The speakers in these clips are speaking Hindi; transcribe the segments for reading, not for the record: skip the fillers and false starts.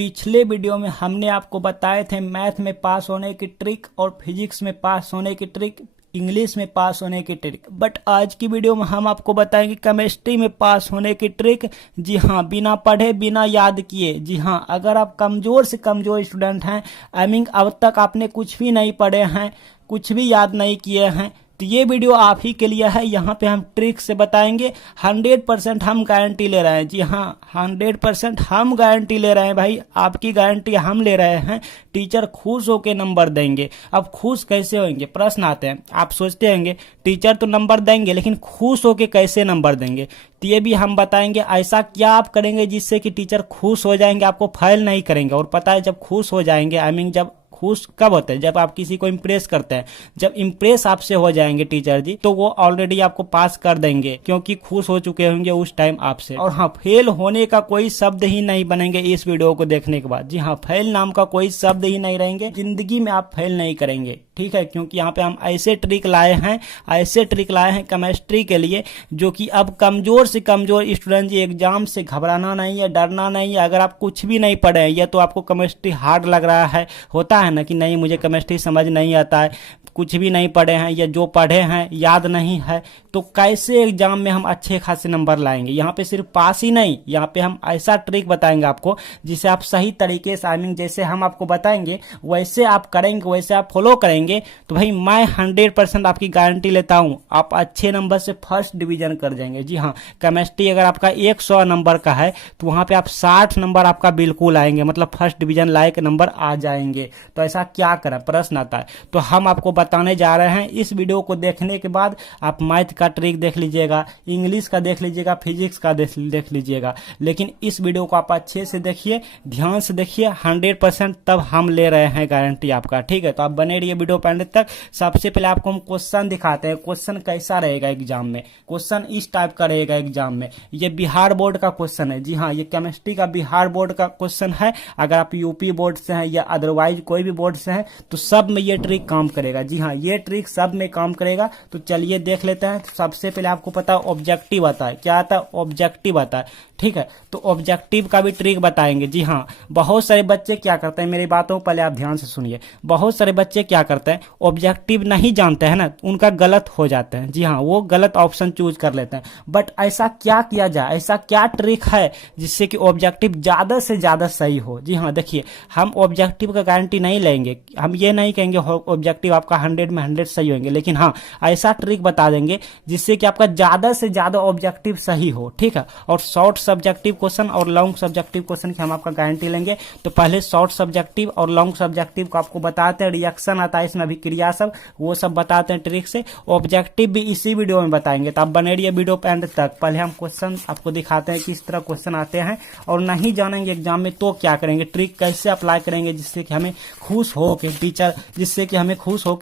पिछले वीडियो में हमने आपको बताए थे मैथ में पास होने की ट्रिक और फिजिक्स में पास होने की ट्रिक, इंग्लिश में पास होने की ट्रिक। बट आज की वीडियो में हम आपको बताएंगे केमिस्ट्री में पास होने की ट्रिक। जी हाँ, बिना पढ़े बिना याद किए। जी हाँ, अगर आप कमज़ोर से कमज़ोर स्टूडेंट हैं, आई मीन अब तक आपने कुछ भी नहीं पढ़े हैं, कुछ भी याद नहीं किए हैं, तो ये वीडियो आप ही के लिए है। यहाँ पे हम ट्रिक से बताएंगे। 100% हम गारंटी ले रहे हैं। जी हाँ, 100% हम गारंटी ले रहे हैं भाई, आपकी गारंटी हम ले रहे हैं। टीचर खुश होकर नंबर देंगे। अब खुश कैसे होंगे, प्रश्न आते हैं। आप सोचते होंगे टीचर तो नंबर देंगे, लेकिन खुश होकर कैसे नंबर देंगे, तो ये भी हम बताएंगे। ऐसा क्या आप करेंगे जिससे कि टीचर खुश हो जाएंगे, आपको फेल नहीं करेंगे। और पता है जब खुश हो जाएंगे, आई मीन जब खुश कब होते हैं, जब आप किसी को इम्प्रेस करते हैं। जब इम्प्रेस आपसे हो जाएंगे टीचर जी, तो वो ऑलरेडी आपको पास कर देंगे, क्योंकि खुश हो चुके होंगे उस टाइम आपसे। और हाँ, फेल होने का कोई शब्द ही नहीं बनेंगे इस वीडियो को देखने के बाद। जी हाँ, फेल नाम का कोई शब्द ही नहीं रहेंगे। जिंदगी में आप फेल नहीं करेंगे, ठीक है, क्योंकि यहाँ पे हम ऐसे ट्रिक लाए हैं केमिस्ट्री के लिए, जो कि अब कमजोर से कमजोर स्टूडेंट जी एग्जाम से घबराना नहीं है, डरना नहीं है। अगर आप कुछ भी नहीं पढ़े हैं या तो आपको केमिस्ट्री हार्ड लग रहा है, होता है ना कि नहीं मुझे केमिस्ट्री समझ नहीं आता है, कुछ भी नहीं पढ़े हैं या जो पढ़े हैं याद नहीं है, तो कैसे एग्जाम में हम अच्छे खासे नंबर लाएंगे। यहाँ पे सिर्फ पास ही नहीं, यहाँ पे हम ऐसा ट्रिक बताएंगे आपको जिसे आप सही तरीके से, आई मीन जैसे हम आपको बताएंगे वैसे आप करेंगे, वैसे आप फॉलो करेंगे, तो भाई मैं 100% आपकी गारंटी लेता हूँ, आप अच्छे नंबर से फर्स्ट डिवीजन कर जाएंगे। जी हाँ, केमिस्ट्री अगर आपका 100 नंबर का है तो वहाँ पे आप 60 नंबर आपका बिल्कुल आएंगे, मतलब फर्स्ट डिवीजन लायक नंबर आ जाएंगे। तो ऐसा क्या करें, प्रश्न आता है। तो हम आपको बताने जा रहे हैं। इस वीडियो को देखने के बाद आप मैथ का ट्रिक देख लीजिएगा, इंग्लिश का देख लीजिएगा, फिजिक्स का देख लीजिएगा, लेकिन इस वीडियो को आप अच्छे से देखिए, ध्यान से देखिए 100%, तब हम ले रहे हैं गारंटी आपका, ठीक है। तो आप बने रहिए वीडियो पे अंत तक। सबसे पहले आपको हम क्वेश्चन दिखाते हैं, क्वेश्चन कैसा रहेगा एग्जाम में। क्वेश्चन इस टाइप का रहेगा एग्जाम में। ये बिहार बोर्ड का क्वेश्चन है। जी हाँ, ये केमिस्ट्री का बिहार बोर्ड का क्वेश्चन है। अगर आप यूपी बोर्ड से हैं या अदरवाइज कोई भी बोर्ड से हैं, तो सब में ये ट्रिक काम करेगा। जी हाँ, ये ट्रिक सब में काम करेगा। तो चलिए देख लेते हैं। तो सबसे पहले आपको पता है ऑब्जेक्टिव आता है, क्या आता है, ऑब्जेक्टिव आता है, ठीक है। तो ऑब्जेक्टिव का भी ट्रिक बताएंगे। जी हाँ, बहुत सारे बच्चे क्या करते हैं, मेरी बातों को पहले आप ध्यान से सुनिए। बहुत सारे बच्चे क्या करते हैं, ऑब्जेक्टिव नहीं जानते हैं ना, उनका गलत हो जाते हैं। जी हाँ, वो गलत ऑप्शन चूज कर लेते हैं। बट ऐसा क्या किया जाए, ऐसा क्या ट्रिक है जिससे कि ऑब्जेक्टिव ज्यादा से ज्यादा सही हो। जी हाँ, देखिए हम ऑब्जेक्टिव का गारंटी नहीं लेंगे, हम ये नहीं कहेंगे ऑब्जेक्टिव आपका 100 में 100 सही होंगे, लेकिन हाँ ऐसा ट्रिक बता देंगे जिससे कि आपका ज्यादा से ज्यादा ऑब्जेक्टिव सही हो, ठीक है। और शॉर्ट सब्जेक्टिव क्वेश्चन और लॉन्ग सब्जेक्टिव क्वेश्चन की हम आपका गारंटी लेंगे। तो पहले शॉर्ट सब्जेक्टिव और लॉन्ग सब्जेक्टिव को आपको बताते हैं, रिएक्शन आता है इसमें, अभिक्रिया सब वो सब बताते हैं ट्रिक से। ऑब्जेक्टिव भी इसी वीडियो में बताएंगे, तो आप बने रहिए वीडियो पे एंड तक। पहले हम क्वेश्चन आपको दिखाते हैं किस तरह क्वेश्चन आते हैं, और नहीं जानेंगे एग्जाम में तो क्या करेंगे, ट्रिक कैसे अप्लाई करेंगे जिससे कि हमें खुश हो के टीचर,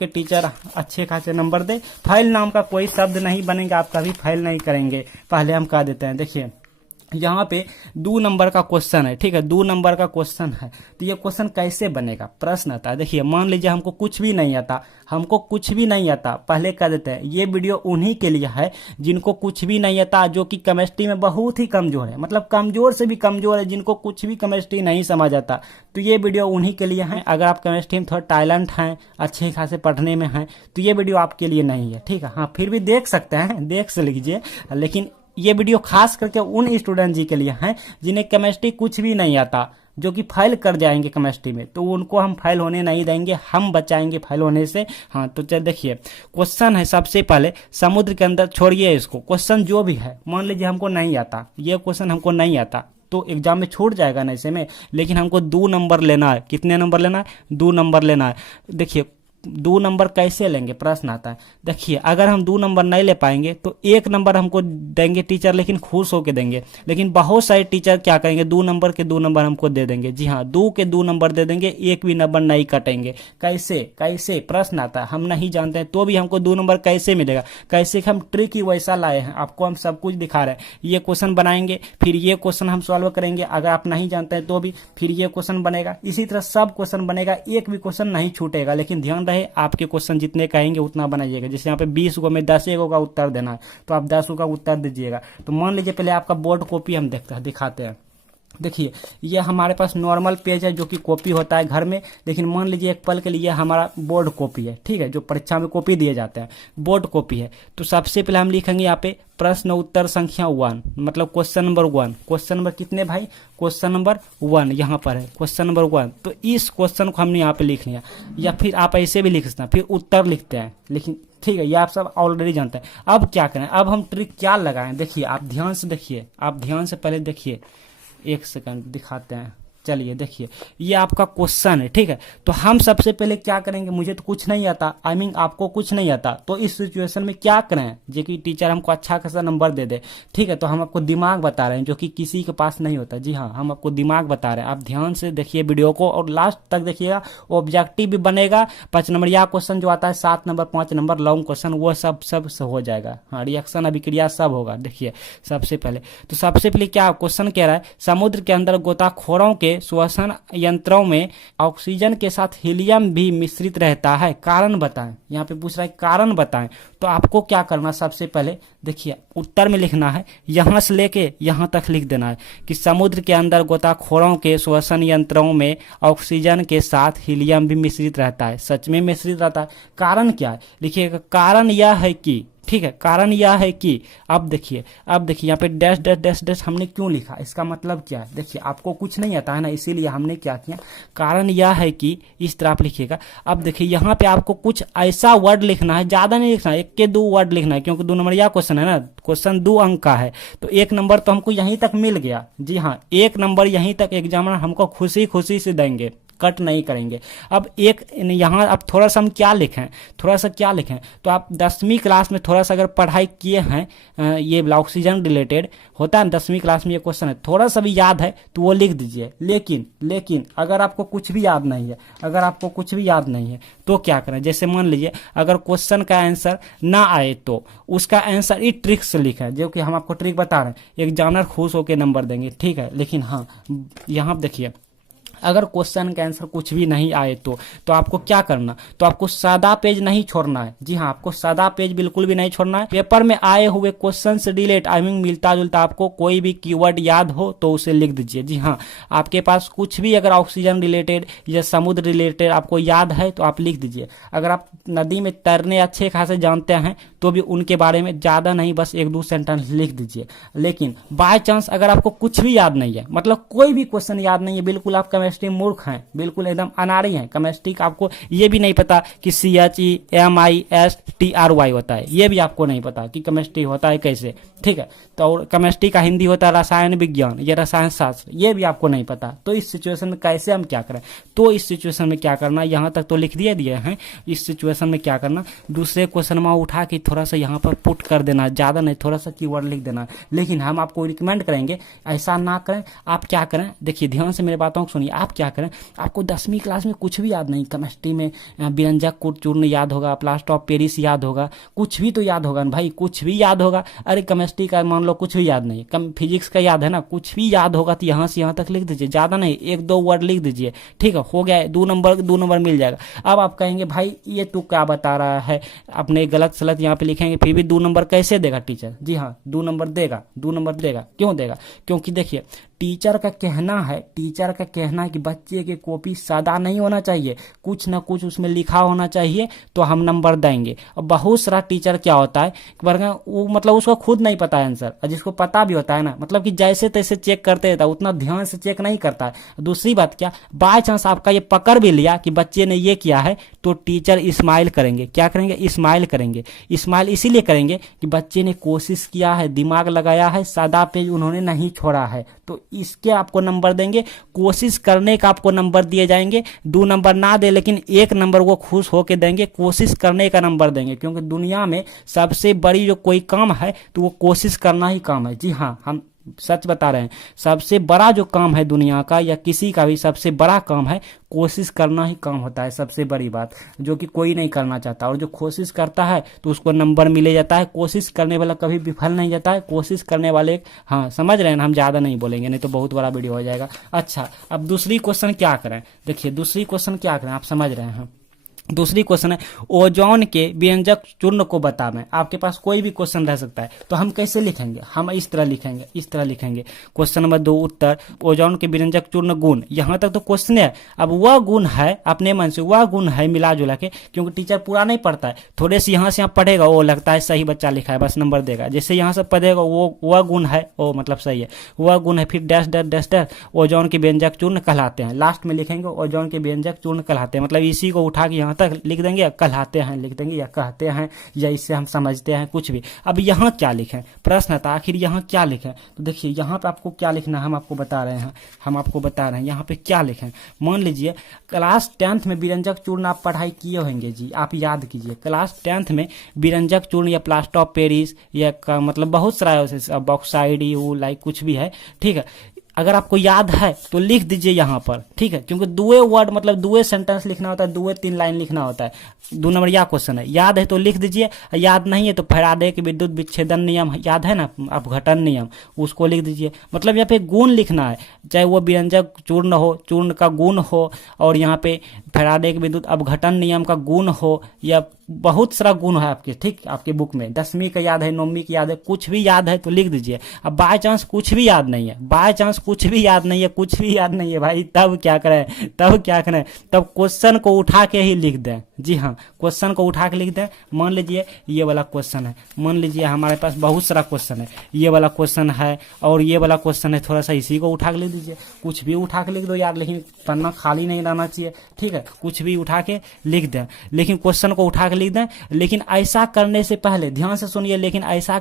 टीचर अच्छे खासे नंबर दे। फाइल नाम का कोई शब्द नहीं बनेगा, आप कभी फाइल नहीं करेंगे। पहले हम कह देते हैं, देखिए यहाँ पे 2 नंबर का क्वेश्चन है, ठीक है, 2 नंबर का क्वेश्चन है। तो ये क्वेश्चन कैसे बनेगा, प्रश्न आता है। देखिए मान लीजिए हमको कुछ भी नहीं आता, पहले कह देते हैं ये वीडियो उन्हीं के लिए है जिनको कुछ भी नहीं आता, जो कि केमिस्ट्री में बहुत ही कमजोर है, मतलब कमजोर से भी कमजोर है, जिनको कुछ भी केमिस्ट्री नहीं समझ आता। तो ये वीडियो उन्हीं के लिए है। अगर आप केमिस्ट्री में थोड़ा टैलेंट हैं, अच्छे खासे पढ़ने में हैं, तो ये वीडियो आपके लिए नहीं है, ठीक है। हाँ, फिर भी देख सकते हैं, देख से लीजिए, लेकिन ये वीडियो खास करके उन स्टूडेंट जी के लिए हैं जिन्हें केमिस्ट्री कुछ भी नहीं आता, जो कि फेल कर जाएंगे केमिस्ट्री में। तो उनको हम फेल होने नहीं देंगे, हम बचाएंगे फेल होने से। हाँ, तो चल देखिए क्वेश्चन है। सबसे पहले समुद्र के अंदर, छोड़िए इसको, क्वेश्चन जो भी है, मान लीजिए हमको नहीं आता, ये क्वेश्चन हमको नहीं आता, तो एग्जाम में छूट जाएगा ना ऐसे में, लेकिन हमको 2 नंबर लेना है। कितने नंबर लेना है, 2 नंबर लेना है। देखिए 2 नंबर कैसे लेंगे, प्रश्न आता है। देखिए अगर हम 2 नंबर नहीं ले पाएंगे तो 1 नंबर हमको देंगे टीचर, लेकिन खुश होके देंगे। लेकिन बहुत सारे टीचर क्या करेंगे, 2 नंबर के 2 नंबर हमको दे देंगे। जी हाँ, 2 के 2 नंबर दे देंगे, 1 भी नंबर नहीं कटेंगे। कैसे प्रश्न आता है, हम नहीं जानते हैं तो भी हमको 2 नंबर कैसे मिलेगा, कैसे हम ट्रिक ही वैसा लाए हैं, आपको हम सब कुछ दिखा रहे हैं। ये क्वेश्चन बनाएंगे, फिर ये क्वेश्चन हम सॉल्व करेंगे, अगर आप नहीं जानते हैं तो भी फिर ये क्वेश्चन बनेगा। इसी तरह सब क्वेश्चन बनेगा, एक भी क्वेश्चन नहीं छूटेगा। लेकिन ध्यान रहे आपके क्वेश्चन जितने कहेंगे उतना बनाइएगा। जैसे यहाँ पे 20 को में 10 का उत्तर देना है, तो आप 10 का उत्तर दीजिएगा। तो मान लीजिए पहले आपका बोर्ड कॉपी हम दिखाते हैं। देखिए ये हमारे पास नॉर्मल पेज है जो कि कॉपी होता है घर में, लेकिन मान लीजिए एक पल के लिए हमारा बोर्ड कॉपी है, ठीक है, जो परीक्षा में कॉपी दिए जाते हैं बोर्ड कॉपी है। तो सबसे पहले हम लिखेंगे यहाँ पे प्रश्न उत्तर संख्या 1, मतलब क्वेश्चन नंबर 1। क्वेश्चन नंबर कितने भाई? क्वेश्चन नंबर 1 यहाँ पर है, क्वेश्चन नंबर 1। तो इस क्वेश्चन को हमने यहाँ पे लिख लिया, या फिर आप ऐसे भी लिख सकते हैं, फिर उत्तर लिखते हैं, लेकिन ठीक है ये आप सब ऑलरेडी जानते हैं। अब क्या करें, अब हम ट्रिक क्या लगाएं? देखिए आप ध्यान से देखिए, आप ध्यान से पहले देखिए, एक सेकंड दिखाते हैं। चलिए देखिए ये आपका क्वेश्चन है, ठीक है। तो हम सबसे पहले क्या करेंगे, मुझे तो कुछ नहीं आता, आई मीन आपको कुछ नहीं आता, तो इस सिचुएशन में क्या करें जो कि टीचर हमको अच्छा खासा नंबर दे दे, ठीक है। तो हम आपको दिमाग बता रहे हैं जो कि किसी के पास नहीं होता। जी हाँ, हम आपको दिमाग बता रहे हैं। आप ध्यान से देखिए वीडियो को और लास्ट तक देखिएगा, ऑब्जेक्टिव भी बनेगा। 5 नंबर या क्वेश्चन जो आता है 7 नंबर 5 नंबर लॉन्ग क्वेश्चन, वो सब हो जाएगा। हाँ, रिएक्शन अभिक्रिया सब होगा। देखिए सबसे पहले क्या क्वेश्चन कह रहा है, समुद्र के अंदर गोताखोरों के श्वसन यंत्रों में ऑक्सीजन के साथ हीलियम भी मिश्रित रहता है, कारण बताएं। यहाँ पे पूछ रहा है कारण बताएं। तो आपको क्या करना, सबसे पहले देखिए उत्तर में लिखना है, यहां से लेके यहां तक लिख देना है कि समुद्र के अंदर गोताखोरों के श्वसन यंत्रों में ऑक्सीजन के साथ हीलियम भी मिश्रित रहता है। सच में मिश्रित रहता है। कारण क्या है लिखिएगा, कारण यह है कि, ठीक है, कारण यह है कि, अब देखिए यहाँ पे डैश डैश डैश डैश हमने क्यों लिखा, इसका मतलब क्या है? देखिए आपको कुछ नहीं आता है ना, इसीलिए हमने क्या किया, कारण यह है कि, इस तरह आप लिखिएगा। अब देखिए यहाँ पे आपको कुछ ऐसा वर्ड लिखना है, ज्यादा नहीं लिखना है, 1 के 2 वर्ड लिखना है, क्योंकि 2 नंबर यह क्वेश्चन है ना, क्वेश्चन 2 अंक का है, तो 1 नंबर तो हमको यहीं तक मिल गया। जी हाँ, 1 नंबर यहीं तक एग्जामिनर हमको खुशी खुशी से देंगे, कट नहीं करेंगे। अब एक यहाँ अब थोड़ा सा हम क्या लिखें, तो आप 10वीं क्लास में थोड़ा सा अगर पढ़ाई किए हैं, ये ऑक्सीजन रिलेटेड होता है 10वीं क्लास में ये क्वेश्चन है, थोड़ा सा भी याद है तो वो लिख दीजिए। लेकिन अगर आपको कुछ भी याद नहीं है, तो क्या करें, जैसे मान लीजिए अगर क्वेश्चन का आंसर ना आए तो उसका आंसर इस ट्रिक से लिखा, जो कि हम आपको ट्रिक बता रहे हैं, एग्जामिनर खुश होकर नंबर देंगे, ठीक है। लेकिन हाँ, यहाँ देखिए अगर क्वेश्चन का आंसर कुछ भी नहीं आए तो आपको क्या करना, तो आपको सादा पेज नहीं छोड़ना है। जी हाँ, आपको सादा पेज बिल्कुल भी नहीं छोड़ना है। पेपर में आए हुए क्वेश्चन से रिलेट, आई मीन मिलता जुलता आपको कोई भी कीवर्ड याद हो तो उसे लिख दीजिए। जी हाँ, आपके पास कुछ भी अगर ऑक्सीजन रिलेटेड या समुद्र रिलेटेड आपको याद है तो आप लिख दीजिए। अगर आप नदी में तैरने अच्छे खासे जानते हैं तो भी उनके बारे में ज्यादा नहीं, बस 1-2 सेंटेंस लिख दीजिए। लेकिन बाय चांस अगर आपको कुछ भी याद नहीं है, मतलब कोई भी क्वेश्चन याद नहीं है, बिल्कुल आप केमिस्ट्री मूर्ख हैं, बिल्कुल एकदम अनाड़ी हैं, केमिस्ट्री का आपको ये भी नहीं पता कि CHEMISTRY होता है, ये भी आपको नहीं पता कि केमिस्ट्री होता है कैसे, ठीक है। तो केमिस्ट्री का हिंदी होता है रसायन विज्ञान, ये रसायन शास्त्र, ये भी आपको नहीं पता। तो इस सिचुएशन में कैसे हम क्या करें, तो इस सिचुएशन में क्या करना, यहाँ तक तो लिख दिए हैं। इस सिचुएशन में क्या करना, दूसरे क्वेश्चन में उठा के थोड़ा सा यहाँ पर पुट कर देना, ज्यादा नहीं, थोड़ा सा कीवर्ड लिख देना। लेकिन हम आपको रिकमेंड करेंगे ऐसा ना करें। आप क्या करें, देखिए ध्यान से मेरे बातों को सुनिए। आप क्या करें, आपको 10वीं क्लास में कुछ भी याद नहीं, केमिस्ट्री में व्यंजक कूट चूर्ण याद होगा, प्लास्टर ऑफ पेरिस याद होगा, कुछ भी तो याद होगा ना भाई, कुछ भी याद होगा। अरे केमिस्ट्री का मान लो कुछ भी याद नहीं, फिजिक्स का याद है ना, कुछ भी याद होगा तो यहाँ से यहाँ तक लिख दीजिए, ज्यादा नहीं, 1-2 वर्ड लिख दीजिए, ठीक है, हो गया, 2 नंबर मिल जाएगा। अब आप कहेंगे भाई ये तू क्या बता रहा है, अपने गलत सलत यहाँ पे लिखेंगे, फिर भी 2 नंबर कैसे देगा टीचर? जी हाँ, 2 नंबर देगा, 2 नंबर देगा। क्यों देगा? क्योंकि देखिए टीचर का कहना है कि बच्चे की कॉपी सादा नहीं होना चाहिए, कुछ ना कुछ उसमें लिखा होना चाहिए तो हम नंबर देंगे। और बहुत सारा टीचर क्या होता है, वो मतलब उसको खुद नहीं पता है आंसर, और जिसको पता भी होता है ना, मतलब कि जैसे तैसे चेक करते रहता है, उतना ध्यान से चेक नहीं करता है। दूसरी बात क्या, बाय चांस आपका ये पकड़ भी लिया कि बच्चे ने ये किया है तो टीचर स्माइल करेंगे। क्या करेंगे? स्माइल करेंगे। स्माइल इसीलिए करेंगे कि बच्चे ने कोशिश किया है, दिमाग लगाया है, सादा पेज उन्होंने नहीं छोड़ा है, तो इसके आपको नंबर देंगे। कोशिश करने का आपको नंबर दिए जाएंगे, 2 नंबर ना दे लेकिन 1 नंबर वो खुश होके देंगे, कोशिश करने का नंबर देंगे। क्योंकि दुनिया में सबसे बड़ी जो कोई काम है तो वो कोशिश करना ही काम है। जी हाँ, हम सच बता रहे हैं, सबसे बड़ा जो काम है दुनिया का या किसी का भी सबसे बड़ा काम है, कोशिश करना ही काम होता है। सबसे बड़ी बात जो कि कोई नहीं करना चाहता, और जो कोशिश करता है तो उसको नंबर मिले जाता है। कोशिश करने वाला कभी विफल नहीं जाता है, कोशिश करने वाले, हाँ समझ रहे हैं ना, हम ज्यादा नहीं बोलेंगे नहीं तो बहुत बड़ा वीडियो हो जाएगा। अच्छा, अब दूसरी क्वेश्चन क्या करें, देखिए दूसरी क्वेश्चन क्या करें, आप समझ रहे हैं। दूसरी क्वेश्चन है ओजोन के व्यंजक चूर्ण को बतावें। आपके पास कोई भी क्वेश्चन रह सकता है, तो हम कैसे लिखेंगे, हम इस तरह लिखेंगे। क्वेश्चन नंबर 2 उत्तर ओजोन के व्यंजक चूर्ण गुण। यहाँ तक तो क्वेश्चन है, अब वह गुण है अपने मन से, वह गुण है मिला जुला के, क्योंकि टीचर पूरा नहीं पढ़ता है, थोड़े से यहाँ से यहाँ पढ़ेगा, वो लगता है सही बच्चा लिखा है, बस नंबर देगा। जैसे यहाँ से पढ़ेगा वो वह गुण है, वो मतलब सही है, वह गुण है, फिर dash dash dash dash ozone के व्यंजक चूर्ण कहलाते हैं। लास्ट में लिखेंगे ओजोन के व्यंजक चूर्ण कहलाते हैं, मतलब इसी को उठा के यहाँ तक लिख देंगे, या कहलाते हैं लिख देंगे, या कहते हैं, या इससे हम समझते हैं, कुछ भी। अब यहाँ क्या लिखें, प्रश्न था आखिर यहाँ क्या लिखें। तो देखिए यहाँ पे आपको क्या लिखना है, हम आपको बता रहे हैं यहाँ पे क्या लिखें। मान लीजिए क्लास 10th में व्यंजक चूर्ण आप पढ़ाई किए होंगे जी, आप याद कीजिए क्लास 10th में व्यंजक चूर्ण या प्लास्टर ऑफ पेरिस या मतलब बहुत सारा बॉक्साइड लाइक कुछ भी है, ठीक है। अगर आपको याद है तो लिख दीजिए यहाँ पर, ठीक है, क्योंकि दुए वर्ड मतलब दुए सेंटेंस लिखना होता है, दुए 3 लाइन लिखना होता है। 2 नंबर यह क्वेश्चन है, याद है तो लिख दीजिए, याद नहीं है तो फैराडे के विद्युत विच्छेदन नियम याद है ना, अपघटन नियम, उसको लिख दीजिए। मतलब यहाँ पे गुण लिखना है, चाहे वो व्यंजक चूर्ण हो, चूर्ण का गुण हो, और यहाँ पे फैराडे के विद्युत अपघटन नियम का गुण हो, या बहुत सारा गुण है आपके, ठीक, आपके बुक में 10वीं का याद है, 9वीं का याद है, कुछ भी याद है तो लिख दीजिए। अब बाय चांस कुछ भी याद नहीं है, कुछ भी याद नहीं है भाई, तब क्या करें, तब क्वेश्चन को उठा के ही लिख दें। जी हाँ, क्वेश्चन को उठा के लिख दें। मान लीजिए ये वाला क्वेश्चन है, मान लीजिए हमारे पास बहुत सारा क्वेश्चन है, ये वाला क्वेश्चन है और ये वाला क्वेश्चन है, थोड़ा सा इसी को उठा के लिख दीजिए। कुछ भी उठा के लिख दो यार, लेकिन पन्ना खाली नहीं रहना चाहिए, ठीक है, कुछ भी उठा के लिख दें, लेकिन क्वेश्चन को उठा के लिख दें। लेकिन ऐसा करने से पहले ध्यान से सुनिए, ऐसा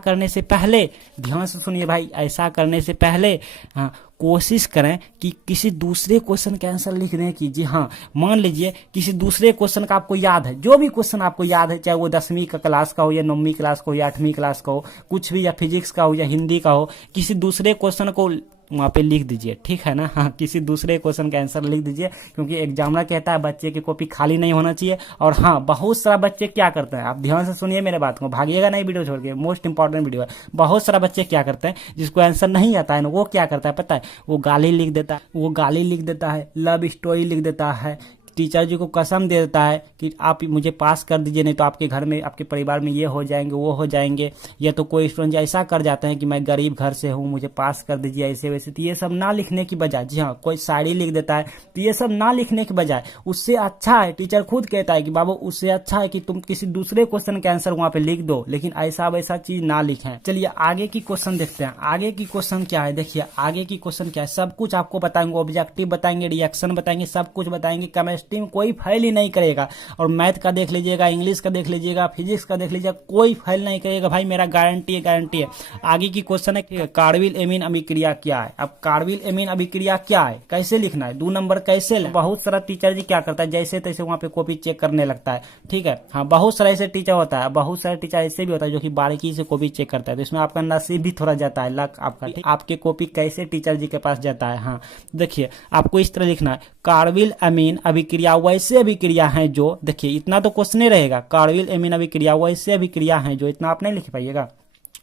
करने से पहले हाँ, कोशिश करें कि किसी दूसरे क्वेश्चन का आंसर लिखने की। जी हाँ, मान लीजिए किसी दूसरे क्वेश्चन का आपको याद है, जो भी क्वेश्चन आपको याद है, चाहे वो 10वीं का क्लास का हो, या 9वीं क्लास का हो, या 8वीं क्लास का हो, कुछ भी, या फिजिक्स का हो, या हिंदी का हो, किसी दूसरे क्वेश्चन को वहाँ पे लिख दीजिए, ठीक है ना। हाँ, किसी दूसरे क्वेश्चन का आंसर लिख दीजिए, क्योंकि एग्जामिनर कहता है बच्चे की कॉपी खाली नहीं होना चाहिए। और हाँ, बहुत सारा बच्चे क्या करते हैं, आप ध्यान से सुनिए मेरे बात को, भागिएगा नहीं वीडियो छोड़ के, मोस्ट इंपॉर्टेंट वीडियो है। बहुत सारा बच्चे क्या करते हैं, जिसको आंसर नहीं आता है ना, वो क्या करता है पता है, वो गाली लिख देता है, लव स्टोरी लिख देता है, टीचर जी को कसम दे देता है कि आप मुझे पास कर दीजिए, नहीं तो आपके घर में, आपके परिवार में ये हो जाएंगे, वो हो जाएंगे। या तो कोई स्टूडेंट ऐसा कर जाते हैं कि मैं गरीब घर से हूँ, मुझे पास कर दीजिए, ऐसे वैसे। तो ये सब ना लिखने की बजाय, जी हाँ, कोई शायरी लिख देता है, तो ये सब ना लिखने की बजाय उससे अच्छा है, टीचर खुद कहता है कि बाबू उससे अच्छा है कि तुम किसी दूसरे क्वेश्चन का आंसर वहाँ पे लिख दो, लेकिन ऐसा वैसा चीज ना लिखें। चलिए आगे की क्वेश्चन देखते हैं। आगे की क्वेश्चन क्या है, देखिए आगे की क्वेश्चन क्या है, सब कुछ आपको बताएंगे, ऑब्जेक्टिव बताएंगे, रिएक्शन बताएंगे, सब कुछ बताएंगे। केमिस्ट्री में कोई फेल नहीं करेगा, और मैथ का देख लीजिएगा, इंग्लिश का देख लीजिएगा, फिजिक्स का देख लीजिएगा, कोई फेल नहीं करेगा भाई, मेरा गारंटी है। आगे की क्वेश्चन है कार्बिल एमीन अभिक्रिया क्या है। अब कार्बिल एमीन अभिक्रिया क्या है, कैसे लिखना है, 2 नंबर कैसे लें। बहुत सारा टीचर जी क्या करता है, जैसे तैसे वहां पे कॉपी चेक करने लगता है, ठीक है। हाँ, बहुत सारा ऐसे टीचर होता है, बहुत सारे टीचर ऐसे भी होता है जो कि बारीकी से कॉपी चेक करता है, तो इसमें आपका नसीब भी थोड़ा जाता है, लक आपका, आपके कॉपी कैसे टीचर जी के पास जाता है। हाँ, देखिए आपको इस तरह लिखना है, कार्बिल एमीन अभिक्रिया वैसे अभिक्रिया है जो, देखिए इतना तो क्वेश्चन नहीं रहेगा, कार्बिल एमीन अभिक्रिया वैसे अभिक्रिया है जो, इतना आप नहीं लिख पाइएगा।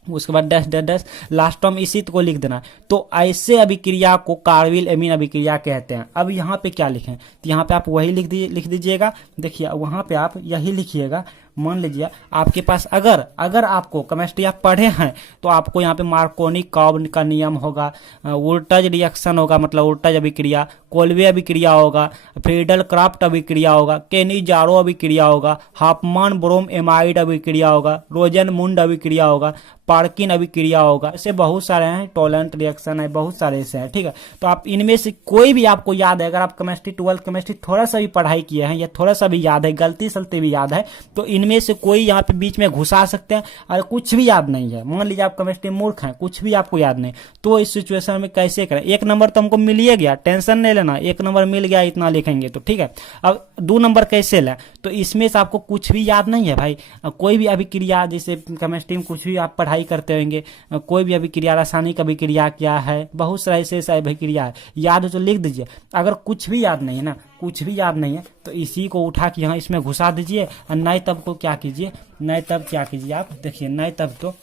उसके बाद dash dash dash last term इसी को लिख देना। तो ऐसे अभिक्रिया को कार्बिल एमीन अभिक्रिया कहते हैं। अब यहाँ पे क्या लिखें, तो यहाँ पे आप वही लिख दीजिएगा। देखिए वहां पे आप यही लिखिएगा। मान लीजिए आपके पास अगर आपको केमिस्ट्री आप पढ़े हैं तो आपको यहाँ पे मार्कोनी कर्व का नियम होगा, वोल्टेज रिएक्शन होगा, मतलब वोल्टेज अभिक्रिया, कोल्बे अभिक्रिया होगा, फ्रीडल क्राफ्ट अभिक्रिया होगा, केनी-जारो अभिक्रिया होगा, हाफमान ब्रोम एमाइड अभिक्रिया होगा, रोजन-मुंड अभिक्रिया होगा, पार्किन अभिक्रिया होगा। ऐसे बहुत सारे हैं, टोलेंट रिएक्शन है, बहुत सारे ऐसे हैं, ठीक है। तो आप इनमें से कोई भी आपको याद है, अगर आप केमिस्ट्री 12th केमिस्ट्री थोड़ा सा भी पढ़ाई किए हैं या थोड़ा सा भी याद है, गलती सलती भी याद है, तो इनमें से कोई यहाँ पे बीच में घुसा सकते हैं। और कुछ भी याद नहीं है, मान लीजिए आप केमिस्ट्री मूर्ख हैं, कुछ भी आपको याद नहीं, तो इस सिचुएशन में कैसे करें। 1 नंबर तो हमको मिल ही गया, टेंशन नहीं लेना, 1 नंबर मिल गया, इतना लिखेंगे तो ठीक है। अब 2 नंबर कैसे लें, तो इसमें से आपको कुछ भी याद नहीं है भाई, कोई भी अभिक्रिया, जैसे केमिस्ट्री में कुछ भी आप पढ़ाई करते होंगे, कोई भी अभिक्रिया, रासायनिक अभिक्रिया क्या है, बहुत सारा ऐसे अभिक्रिया है, याद हो तो लिख दीजिए। अगर कुछ भी याद नहीं है ना, कुछ भी याद नहीं है, तो इसी को उठा के यहाँ इसमें घुसा दीजिए। और नहीं तब को क्या कीजिए, नहीं तब क्या कीजिए आप, देखिए नहीं तब तो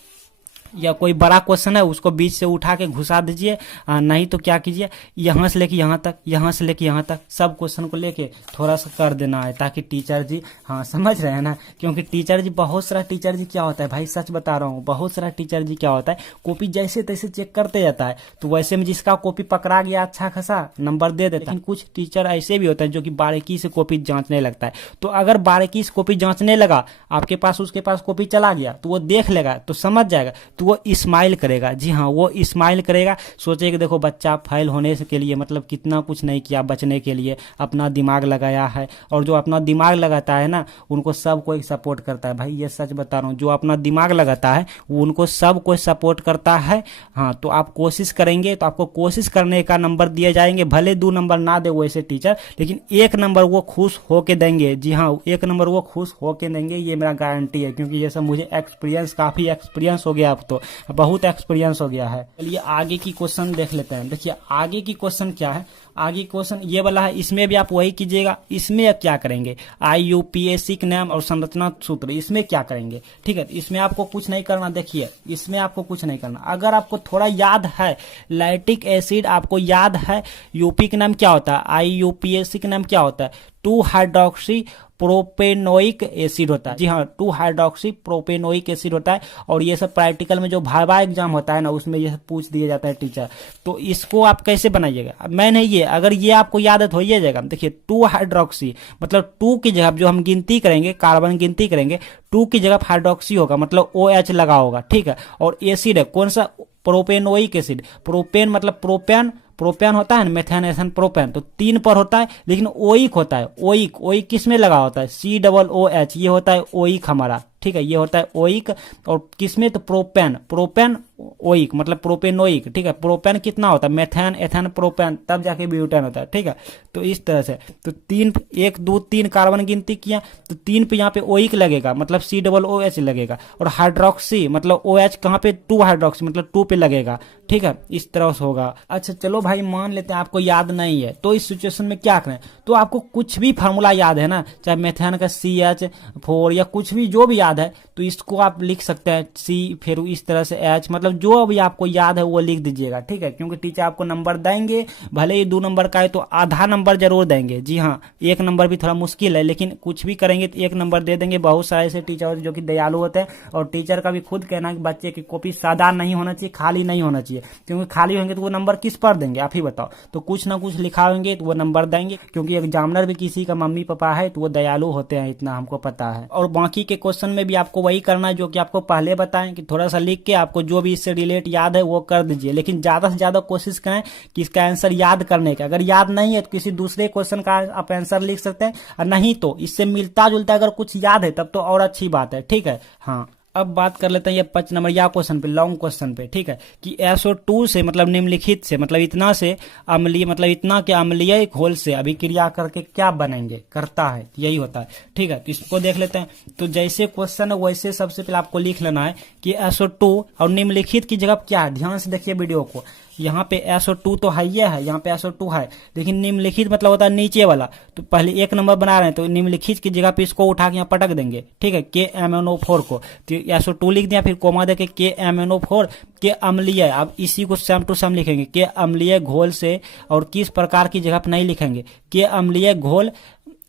या कोई बड़ा क्वेश्चन है उसको बीच से उठा के घुसा दीजिए, नहीं तो क्या कीजिए, यहाँ से लेके यहाँ तक, यहाँ से लेके यहाँ तक सब क्वेश्चन को लेके थोड़ा सा कर देना है, ताकि टीचर जी, हाँ समझ रहे हैं ना, क्योंकि टीचर जी, बहुत सारा टीचर जी क्या होता है भाई, सच बता रहा हूँ, बहुत सारा टीचर जी क्या होता है, कॉपी जैसे तैसे चेक करते जाता है, तो वैसे में जिसका कॉपी पकड़ा गया अच्छा खासा नंबर दे देता है। लेकिन कुछ टीचर ऐसे भी होते हैं जो कि बारीकी से कॉपी जांचने लगता है, तो अगर बारीकी से कॉपी जांचने लगा, आपके पास उसके पास कॉपी चला गया, तो वो देख लेगा तो समझ जाएगा, तो वो स्माइल करेगा। जी हाँ, वो स्माइल करेगा, सोचे कि देखो बच्चा फेल होने के लिए मतलब कितना कुछ नहीं किया, बचने के लिए अपना दिमाग लगाया है। और जो अपना दिमाग लगाता है ना, उनको सब कोई सपोर्ट करता है भाई, ये सच बता रहा हूँ, जो अपना दिमाग लगाता है वो उनको सब कोई सपोर्ट करता है। हाँ, तो आप कोशिश करेंगे तो आपको कोशिश करने का नंबर दिए जाएंगे, भले 2 नंबर ना दे वैसे टीचर, लेकिन 1 नंबर वो खुश होके देंगे। जी हाँ, 1 नंबर वो खुश होके देंगे, ये मेरा गारंटी है, क्योंकि ये सब मुझे एक्सपीरियंस, काफी एक्सपीरियंस हो गया, अब तो बहुत एक्सपीरियंस हो गया है। चलिए आगे की क्वेश्चन देख लेते हैं। देखिए आगे की क्वेश्चन क्या है, आगे क्वेश्चन ये वाला है, इसमें भी आप वही कीजिएगा। इसमें अब क्या करेंगे, IUPAC नाम और संरचना सूत्र, इसमें क्या करेंगे, ठीक है। इसमें आपको कुछ नहीं करना, देखिए इसमें आपको कुछ नहीं करना। अगर आपको थोड़ा याद है, लैक्टिक एसिड आपको याद है, यूपी का नाम क्या होता है, IUPAC का नाम क्या होता है, 2 हाइड्रोक्सी प्रोपेनोइक एसिड होता है। जी हाँ, 2 हाइड्रोक्सी प्रोपेनोइक एसिड होता है। और ये सब प्रैक्टिकल में जो वाइवा एग्जाम होता है ना, उसमें ये सब पूछ दिया जाता है टीचर। तो इसको आप कैसे बनाइएगा, मैं नहीं, ये अगर ये आपको याद है तो हो जाएगा। देखिए 2 हाइड्रोक्सी मतलब 2 की जगह जो हम गिनती करेंगे, कार्बन गिनती करेंगे, 2 की जगह हाइड्रोक्सी होगा, मतलब OH लगा होगा, ठीक है। और एसिड है कौन सा, प्रोपेनोइक एसिड। प्रोपेन मतलब प्रोपेन, प्रोपेन होता है ना, मेथेन एथेन प्रोपेन, तो 3 पर होता है। लेकिन ओइक होता है, ओइक, ओइक किस में लगा होता है, COOH, ये होता है ओइक हमारा, ठीक है, ये होता है ओइक। और किसमें, तो प्रोपेन, प्रोपेन ओइक मतलब प्रोपेनोइक, ठीक है। प्रोपेन कितना होता है, मेथेन एथेन प्रोपेन, तब जाके ब्यूटेन होता है, ठीक है। तो इस तरह से, तो 3, 1 2 3 कार्बन गिनती किया, तो 3 पे यहाँ पे ओइक लगेगा, मतलब COOH लगेगा। और हाइड्रोक्सी मतलब OH कहाँ पे, 2 हाइड्रोक्सी मतलब 2 पे लगेगा, ठीक है। इस तरह से होगा। अच्छा चलो भाई, मान लेते हैं आपको याद नहीं है, तो इस सिचुएशन में क्या करें, तो आपको कुछ भी फार्मूला याद है ना, चाहे मेथेन का CH4 या कुछ भी जो भी याद है, तो इसको आप लिख सकते हैं C, फिर इस तरह से H, मतलब जो भी आपको याद है वो लिख दीजिएगा, ठीक है। क्योंकि टीचर आपको नंबर देंगे, भले ही 2 नंबर का है तो आधा नंबर जरूर देंगे। जी हाँ, 1 नंबर भी थोड़ा मुश्किल है, लेकिन कुछ भी करेंगे तो 1 नंबर दे देंगे। बहुत सारे ऐसे टीचर जो कि दयालु होते हैं, और टीचर का भी खुद कहना है कि बच्चे की कॉपी सादा नहीं होना चाहिए, खाली नहीं होना चाहिए, क्योंकि खाली होंगे तो वो नंबर किस पर देंगे, आप ही बताओ। तो कुछ ना कुछ लिखा होंगे तो वो नंबर देंगे, क्योंकि एग्जामिनर भी किसी का मम्मी पापा है तो वो दयालु होते हैं, इतना हमको पता है। और बाकी के क्वेश्चन में भी आपको वही करना है जो कि आपको पहले बताएं, कि थोड़ा सा लिख के आपको जो भी इससे रिलेट याद है वो कर दीजिए, लेकिन ज्यादा से ज्यादा कोशिश करें कि इसका आंसर याद करने का। अगर याद नहीं है तो किसी दूसरे क्वेश्चन का आप आंसर लिख सकते हैं, और नहीं तो इससे मिलता जुलता अगर कुछ याद है तब तो और अच्छी बात है, ठीक है। हाँ, अब बात कर लेते हैं ये 5 नंबर या क्वेश्चन पे, लॉन्ग क्वेश्चन पे, ठीक है, कि SO2 से मतलब निम्नलिखित से, मतलब इतना से अम्लीय, मतलब इतना के अम्लीय घोल से अभिक्रिया करके क्या बनेंगे, करता है, यही होता है, ठीक है। तो इसको देख लेते हैं। तो जैसे क्वेश्चन है वैसे सबसे पहले आपको लिख लेना है कि SO2 और निम्नलिखित की जगह क्या है, ध्यान से देखिए वीडियो को। यहाँ पे SO2 तो है, ये है, यहाँ पे SO2 है, लेकिन निम्नलिखित मतलब होता है नीचे वाला। तो पहले 1 नंबर बना रहे हैं, तो निम्नलिखित की जगह पे इसको उठा के यहाँ पटक देंगे, ठीक है, KMnO4 को। तो SO2 लिख दिया, फिर कोमा देके KMnO4 के अम्लीय, अब इसी को सेम टू सेम लिखेंगे, के अम्लीय घोल से, और किस प्रकार की जगह पर नहीं लिखेंगे, के अम्लीय घोल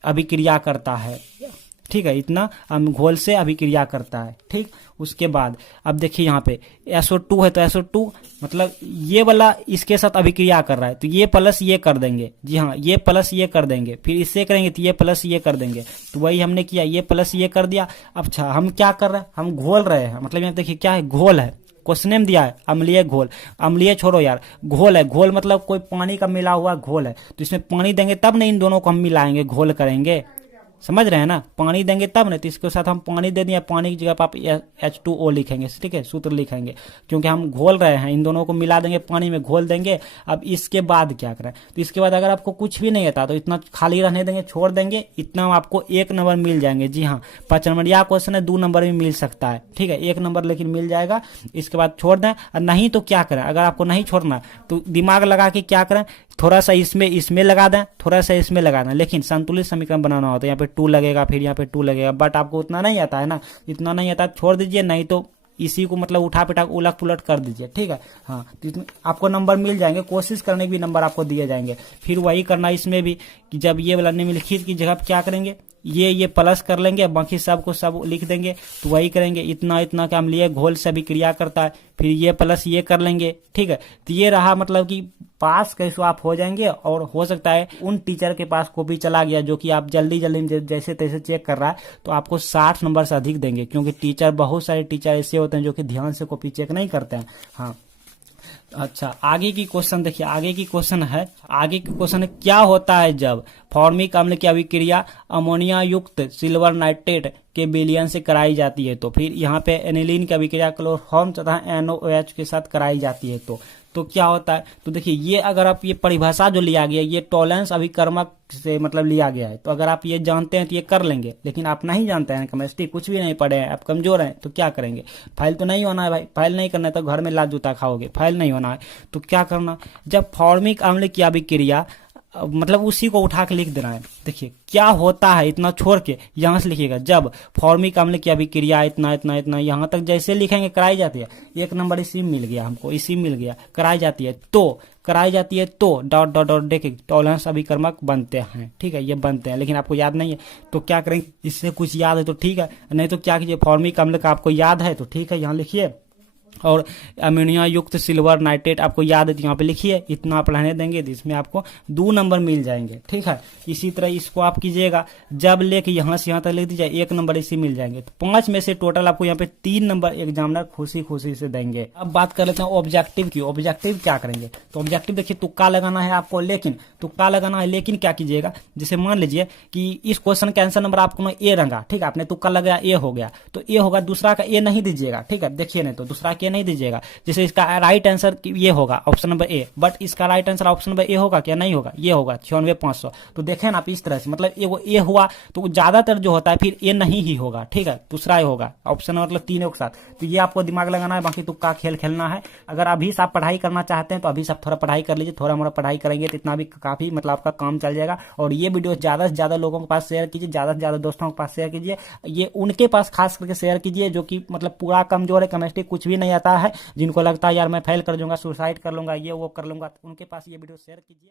अभिक्रिया करता है, ठीक है, इतना घोल से अभिक्रिया करता है, ठीक। उसके बाद अब देखिए यहाँ पे SO2 है, तो SO2 मतलब ये वाला इसके साथ अभिक्रिया कर रहा है, तो ये प्लस ये कर देंगे। जी हाँ, ये प्लस ये कर देंगे, फिर इससे करेंगे तो ये प्लस ये कर देंगे। तो वही हमने किया, ये प्लस ये कर दिया। अब अच्छा, हम क्या कर रहे हैं, हम घोल रहे हैं, मतलब यहाँ देखिए क्या है, घोल है, क्वेश्चन में दिया है अम्लीय घोल, अम्लीय छोड़ो यार, घोल है। घोल मतलब कोई पानी का मिला हुआ घोल है, तो इसमें पानी देंगे तब नहीं, इन दोनों को हम मिलाएंगे, घोल करेंगे, समझ रहे हैं ना, पानी देंगे तब नहीं। तो इसके साथ हम पानी दे दिए, पानी की जगह पर आप H2O लिखेंगे, ठीक है, सूत्र लिखेंगे, क्योंकि हम घोल रहे हैं, इन दोनों को मिला देंगे, पानी में घोल देंगे। अब इसके बाद क्या करें, तो इसके बाद अगर आपको कुछ भी नहीं आता तो इतना खाली रहने देंगे, छोड़ देंगे, इतना आपको 1 नंबर मिल जाएंगे। जी हाँ, 5 नंबर या क्वेश्चन है, 2 नंबर भी मिल सकता है, ठीक है, 1 नंबर लेकिन मिल जाएगा। इसके बाद छोड़ दें, और नहीं तो क्या करें, अगर आपको नहीं छोड़ना तो दिमाग लगा के क्या करें, थोड़ा सा इसमें लगा दें, थोड़ा सा इसमें लगा दें, लेकिन संतुलित समीकरण बनाना होता है। यहाँ पे 2 लगेगा, फिर यहाँ पे 2 लगेगा, बट आपको उतना नहीं आता है ना, इतना नहीं आता, छोड़ दीजिए, नहीं तो इसी को मतलब उठा पिटा उलट पुलट कर दीजिए, ठीक है। हाँ, तो इसमें आपको नंबर मिल जाएंगे, कोशिश करने के भी नंबर आपको दिए जाएंगे। फिर वही करना इसमें भी कि जब ये वाला निम्नलिखित की जगह क्या करेंगे, ये प्लस कर लेंगे, बाकी सब को सब लिख देंगे। तो वही करेंगे, इतना इतना का हम लिए, घोल से अभिक्रिया करता है, फिर ये प्लस ये कर लेंगे, ठीक है। तो ये रहा मतलब कि पास कैसे आप हो जाएंगे। और हो सकता है उन टीचर के पास कॉपी चला गया जो कि आप जल्दी जल्दी जैसे तैसे चेक कर रहा है, तो आपको 60 नंबर से अधिक देंगे, क्योंकि टीचर बहुत सारे टीचर ऐसे होते हैं जो कि ध्यान से कॉपी चेक नहीं करते हैं। हाँ, अच्छा, आगे की क्वेश्चन देखिए, आगे की क्वेश्चन है, क्या होता है जब फॉर्मिक अम्ल की अभिक्रिया अमोनिया युक्त सिल्वर नाइट्रेट के विलयन से कराई जाती है। तो फिर यहाँ पे एनिलीन की अभिक्रिया क्लोरोफॉर्म तथा NaOH के साथ कराई जाती है। तो क्या होता है, तो देखिए ये अगर आप ये परिभाषा जो लिया गया, ये टॉलेंस अभिकर्मक से मतलब लिया गया है। तो अगर आप ये जानते हैं तो ये कर लेंगे, लेकिन आप नहीं जानते हैं, केमिस्ट्री कुछ भी नहीं पढ़े हैं, आप कमजोर हैं, तो क्या करेंगे। फाइल तो नहीं होना है भाई, फाइल नहीं करना है तो घर में लात जूता खाओगे, फाइल नहीं होना है। तो क्या करना, जब फॉर्मिक अम्ल की अभिक्रिया मतलब उसी को उठा के लिख देना है। देखिए क्या होता है, इतना छोड़ के यहां से लिखिएगा, जब फॉर्मिक अम्ल की अभिक्रिया इतना इतना इतना यहां तक जैसे लिखेंगे कराई जाती है, एक नंबर इसी मिल गया हमको, इसी मिल गया, कराई जाती है तो डॉट डॉट डॉट देखे टॉलरेंस अभिकर्मक बनते हैं, ठीक है, ये बनते हैं। लेकिन आपको याद नहीं है तो क्या करेंगे, इससे कुछ याद है तो ठीक है, नहीं तो क्या कीजिए, फॉर्मिक अम्ल का आपको याद है तो ठीक है, यहाँ लिखिए। और अमोनिया युक्त सिल्वर नाइट्रेट आपको याद है तो यहाँ पे लिखिए, इतना आप रहने देंगे, जिसमें आपको 2 नंबर मिल जाएंगे, ठीक है। इसी तरह इसको आप कीजिएगा, जब लेके यहाँ से यहाँ तक लिख दीजिए, 1 नंबर इसी मिल जाएंगे। तो 5 में से टोटल आपको यहाँ पे 3 नंबर एग्जामिनर खुशी खुशी से देंगे। अब बात कर लेते हैं ऑब्जेक्टिव की। ऑब्जेक्टिव क्या करेंगे, तो ऑब्जेक्टिव देखिए तुक्का लगाना है आपको, लेकिन क्या कीजिएगा, जैसे मान लीजिए कि इस क्वेश्चन का आंसर नंबर आपको ए रंगा, ठीक है, आपने तुक्का लगाया ए हो गया, तो ए होगा, दूसरा का ए नहीं दीजिएगा, ठीक है, देखिए नहीं तो दूसरा के नहीं दीजिएगा। जैसे इसका राइट आंसर ये होगा ऑप्शन नंबर ए, बट इसका right answer option number A होगा क्या, नहीं होगा, ये होगा 96,500। तो देखें ना आप इस तरह से, मतलब एगो ए हुआ तो ज्यादातर जो होता है फिर ए नहीं ही होगा, ठीक है, दूसरा ए होगा, ऑप्शन मतलब 3 के साथ। तो ये आपको दिमाग लगाना है, बाकी तुक्का खेल खेलना है। अगर अभी से आप पढ़ाई करना चाहते हैं तो अभी से आप थोड़ा पढ़ाई कर लीजिए, थोड़ा मोड़ा पढ़ाई करेंगे तो इतना भी काफी मतलब आपका काम चल जाएगा। और ये वीडियो ज्यादा से ज्यादा लोगों के पास शेयर कीजिए, ज्यादा से ज्यादा दोस्तों के पास शेयर कीजिए, ये उनके पास खास करके शेयर कीजिए जो कि मतलब पूरा कमजोर है, केमिस्ट्री कुछ भी नहीं आता है, जिनको लगता है यार मैं फेल कर जाऊंगा, सुसाइड कर लूंगा, ये वो कर लूंगा, तो उनके पास ये वीडियो शेयर कीजिए।